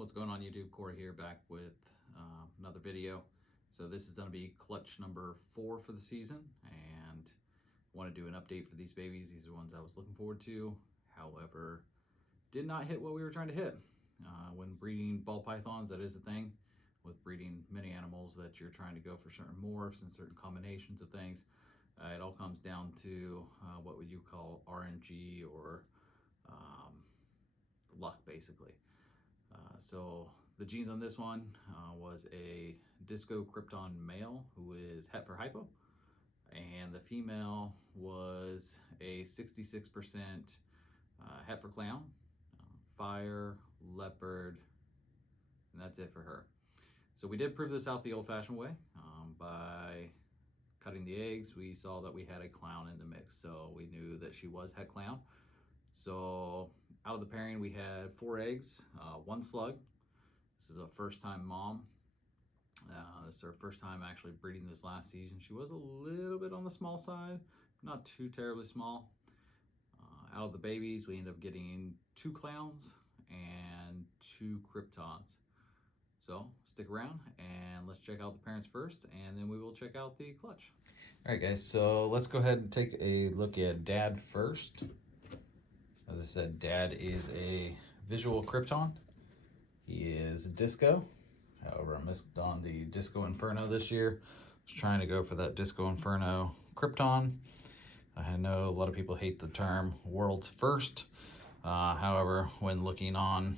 What's going on YouTube? Corey here, back with another video. So this is going to be clutch number 4 for the season, and want to do an update for these babies. These are ones I was looking forward to, however did not hit what we were trying to hit. When breeding ball pythons, that is a thing with breeding many animals, that you're trying to go for certain morphs and certain combinations of things. It all comes down to what would you call RNG or luck, basically. So the genes on this one was a disco krypton male who is het for hypo, and the female was a 66% het for clown, fire, leopard, and that's it for her. So we did prove this out the old-fashioned way. By cutting the eggs, we saw that we had a clown in the mix, so we knew that she was het clown. So out of the pairing, we had 4 eggs, 1 slug. This is a first-time mom. This is her first time actually breeding this last season. She was a little bit on the small side, not too terribly small. Out of the babies, we ended up getting 2 clowns and 2 kryptons. So stick around and let's check out the parents first, and then we will check out the clutch. All right, guys, so let's go ahead and take a look at Dad first. As I said, Dad is a visual krypton. He is disco. However, I missed on the Disco Inferno this year. I was trying to go for that Disco Inferno krypton. I know a lot of people hate the term world's first. However, when looking on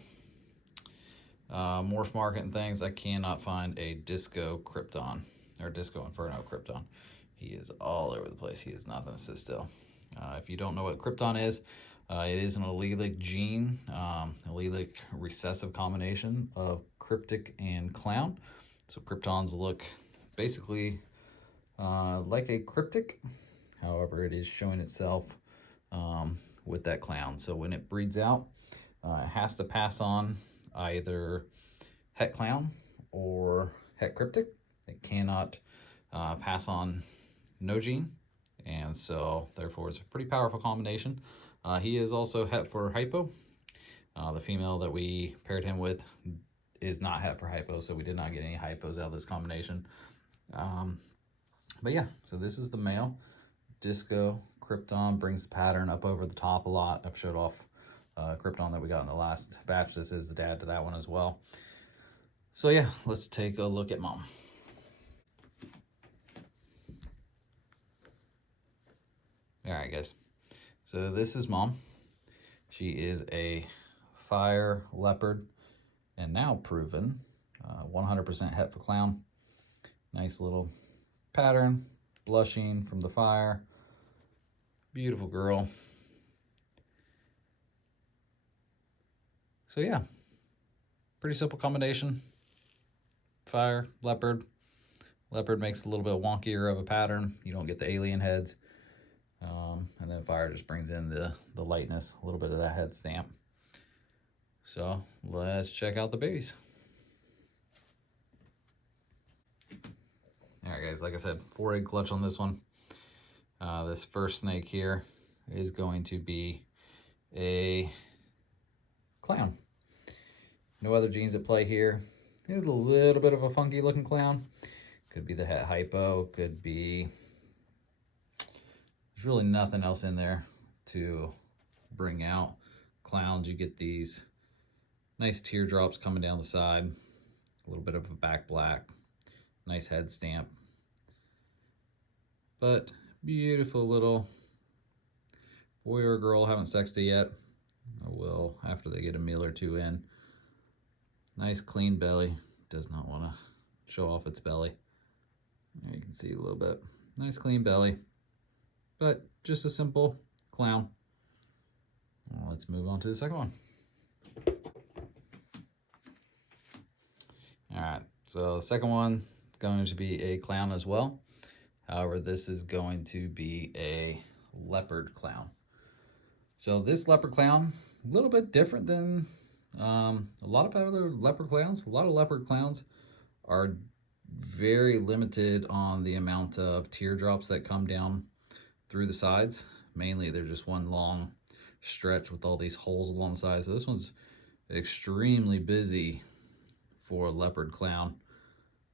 morph market and things, I cannot find a Disco krypton or Disco Inferno krypton. He is all over the place. He is not going to sit still. If you don't know what krypton is, it is an allelic gene, allelic recessive combination of cryptic and clown. So kryptons look basically like a cryptic. However, it is showing itself with that clown. So when it breeds out, it has to pass on either het clown or het cryptic. It cannot pass on no gene, and so therefore it's a pretty powerful combination. He is also het for hypo. The female that we paired him with is not het for hypo, so we did not get any hypos out of this combination. But yeah, so this is the male. Disco krypton brings the pattern up over the top a lot. I've showed off krypton that we got in the last batch. This is the dad to that one as well. So yeah, let's take a look at mom. All right, guys. So this is mom. She is a fire leopard, and now proven 100% het for clown. Nice little pattern, blushing from the fire. Beautiful girl. So yeah, pretty simple combination. Fire, leopard. Leopard makes a little bit wonkier of a pattern. You don't get the alien heads. And then fire just brings in the lightness, a little bit of that head stamp. So let's check out the babies. All right, guys, like I said, 4 egg clutch on this one. This first snake here is going to be a clown. No other genes at play here. It's a little bit of a funky looking clown. Could be the het hypo, could be... There's really nothing else in there to bring out clowns. You get these nice teardrops coming down the side, a little bit of a back black, nice head stamp, but beautiful little boy or girl. Haven't sexed it yet. I will after they get a meal or 2 in. Nice clean belly. Does not want to show off its belly. There you can see a little bit. Nice clean belly, but just a simple clown. Well, let's move on to the second one. All right, so the second one is going to be a clown as well. However, this is going to be a leopard clown. So this leopard clown, a little bit different than a lot of other leopard clowns. A lot of leopard clowns are very limited on the amount of teardrops that come down through the sides. Mainly they're just one long stretch with all these holes along the sides. So this one's extremely busy for a leopard clown,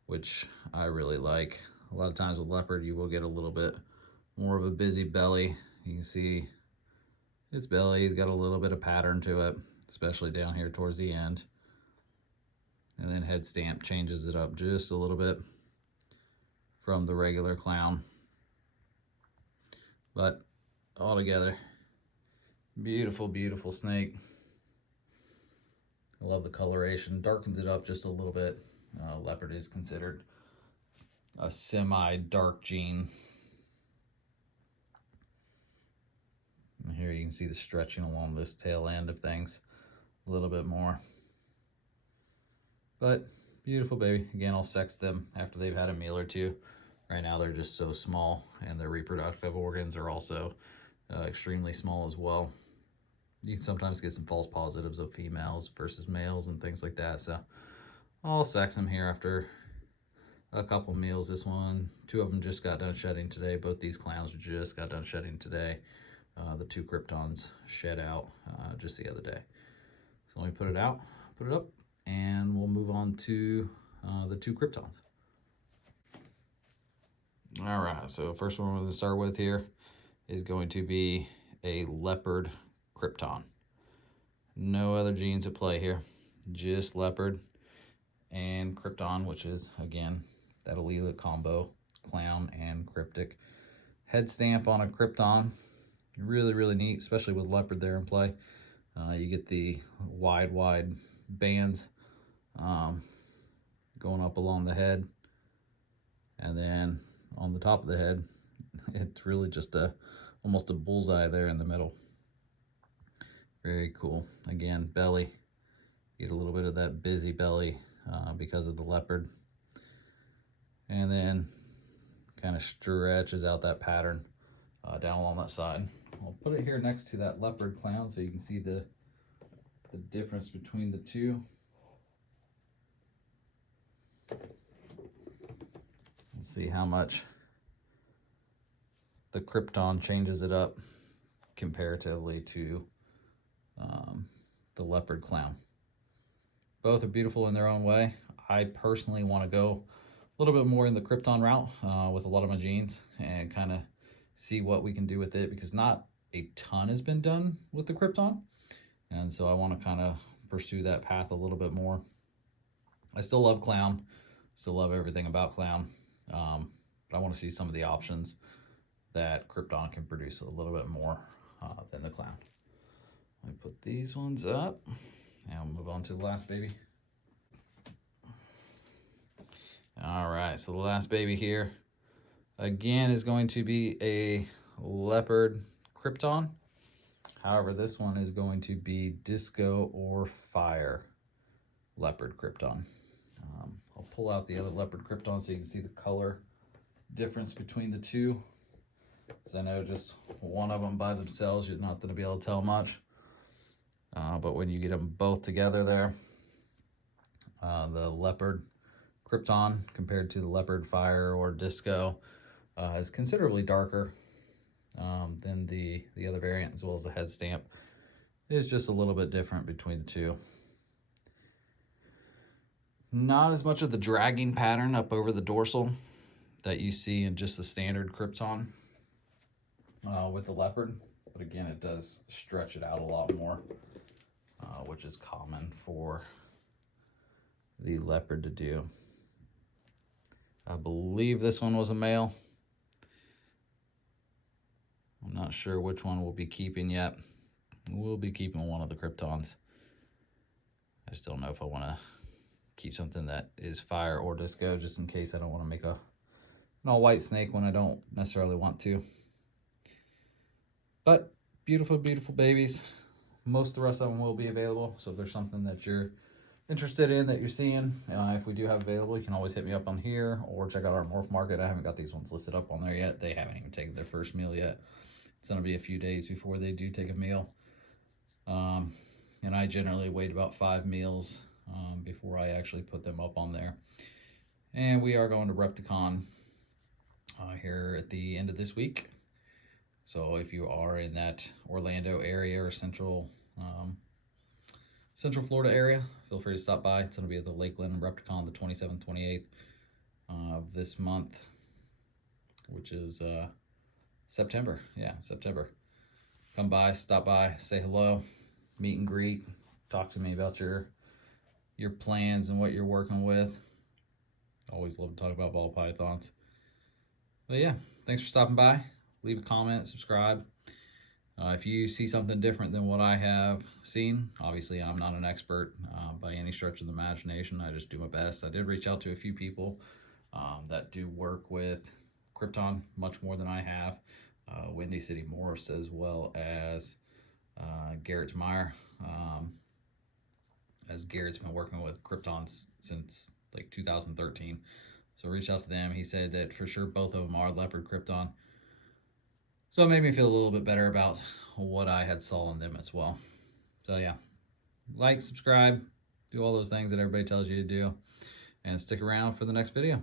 which I really like. A lot of times with leopard, you will get a little bit more of a busy belly. You can see its belly's got a little bit of pattern to it, especially down here towards the end. And then head stamp changes it up just a little bit from the regular clown. But altogether, beautiful, beautiful snake. I love the coloration. Darkens it up just a little bit. Leopard is considered a semi-dark gene. And here you can see the stretching along this tail end of things a little bit more. But beautiful baby. Again, I'll sex them after they've had a meal or two. Right now they're just so small, and their reproductive organs are also extremely small as well. You can sometimes get some false positives of females versus males and things like that. So I'll sex them here after a couple meals. This one, 2 of them just got done shedding today. Both these clowns just got done shedding today. The 2 Kryptons shed out just the other day. So let me put it out, put it up, and we'll move on to the 2 Kryptons. All right, so first one we're going to start with here is going to be a Leopard Crypton. No other genes at play here, just Leopard and Krypton, which is, again, that allelic combo, clown and cryptic. Head stamp on a Krypton, really, really neat, especially with Leopard there in play. You get the wide bands going up along the head, and then on the top of the head, it's really just almost a bullseye there in the middle. Very cool. Again, belly, get a little bit of that busy belly because of the leopard, and then kind of stretches out that pattern down along that side. I'll put it here next to that leopard clown so you can see the difference between the two. Let's see how much the Krypton changes it up comparatively to the leopard clown. Both are beautiful in their own way. I personally want to go a little bit more in the Krypton route with a lot of my genes and kind of see what we can do with it, because not a ton has been done with the Krypton, and so I want to kind of pursue that path a little bit more. I still love clown, still love everything about clown, but I want to see some of the options that Krypton can produce a little bit more than the clown. Let me put these ones up, and we'll move on to the last baby. All right, so the last baby here, again, is going to be a Leopard Crypton. However, this one is going to be Disco or Fire Leopard Crypton. I'll pull out the other Leopard Crypton so you can see the color difference between the two, because I know just one of them by themselves, you're not going to be able to tell much. But when you get them both together there, the Leopard Crypton compared to the Leopard Fire or Disco is considerably darker than the other variant, as well as the head stamp is just a little bit different between the two. Not as much of the dragging pattern up over the dorsal that you see in just the standard Krypton with the Leopard, but again, it does stretch it out a lot more, which is common for the Leopard to do. I believe this one was a male. I'm not sure which one we'll be keeping yet. We'll be keeping one of the Kryptons. I just don't know if I want to keep something that is Fire or Disco, just in case I don't want to make an all-white snake when I don't necessarily want to. But beautiful, beautiful babies. Most of the rest of them will be available, so if there's something that you're interested in that you're seeing, if we do have available, you can always hit me up on here or check out our morph market. I haven't got these ones listed up on there yet. They haven't even taken their first meal yet. It's going to be a few days before they do take a meal. And I generally wait about 5 meals before I actually put them up on there. And we are going to Repticon here at the end of this week. So if you are in that Orlando area or central Central Florida area, feel free to stop by. It's going to be at the Lakeland Repticon the 27th, 28th of this month, which is September. Yeah, September. Come by, stop by, say hello, meet and greet, talk to me about your plans and what you're working with. Always love to talk about ball pythons. But yeah, thanks for stopping by. Leave a comment, subscribe. If you see something different than what I have seen, obviously I'm not an expert by any stretch of the imagination. I just do my best. I did reach out to a few people that do work with Crypton much more than I have. Windy City Morphs, as well as Garrett Meyer. As Garrett's been working with Cryptons since like 2013. So reach out to them. He said that for sure both of them are Leopard Crypton. So it made me feel a little bit better about what I had saw in them as well. So yeah, like, subscribe, do all those things that everybody tells you to do, and stick around for the next video.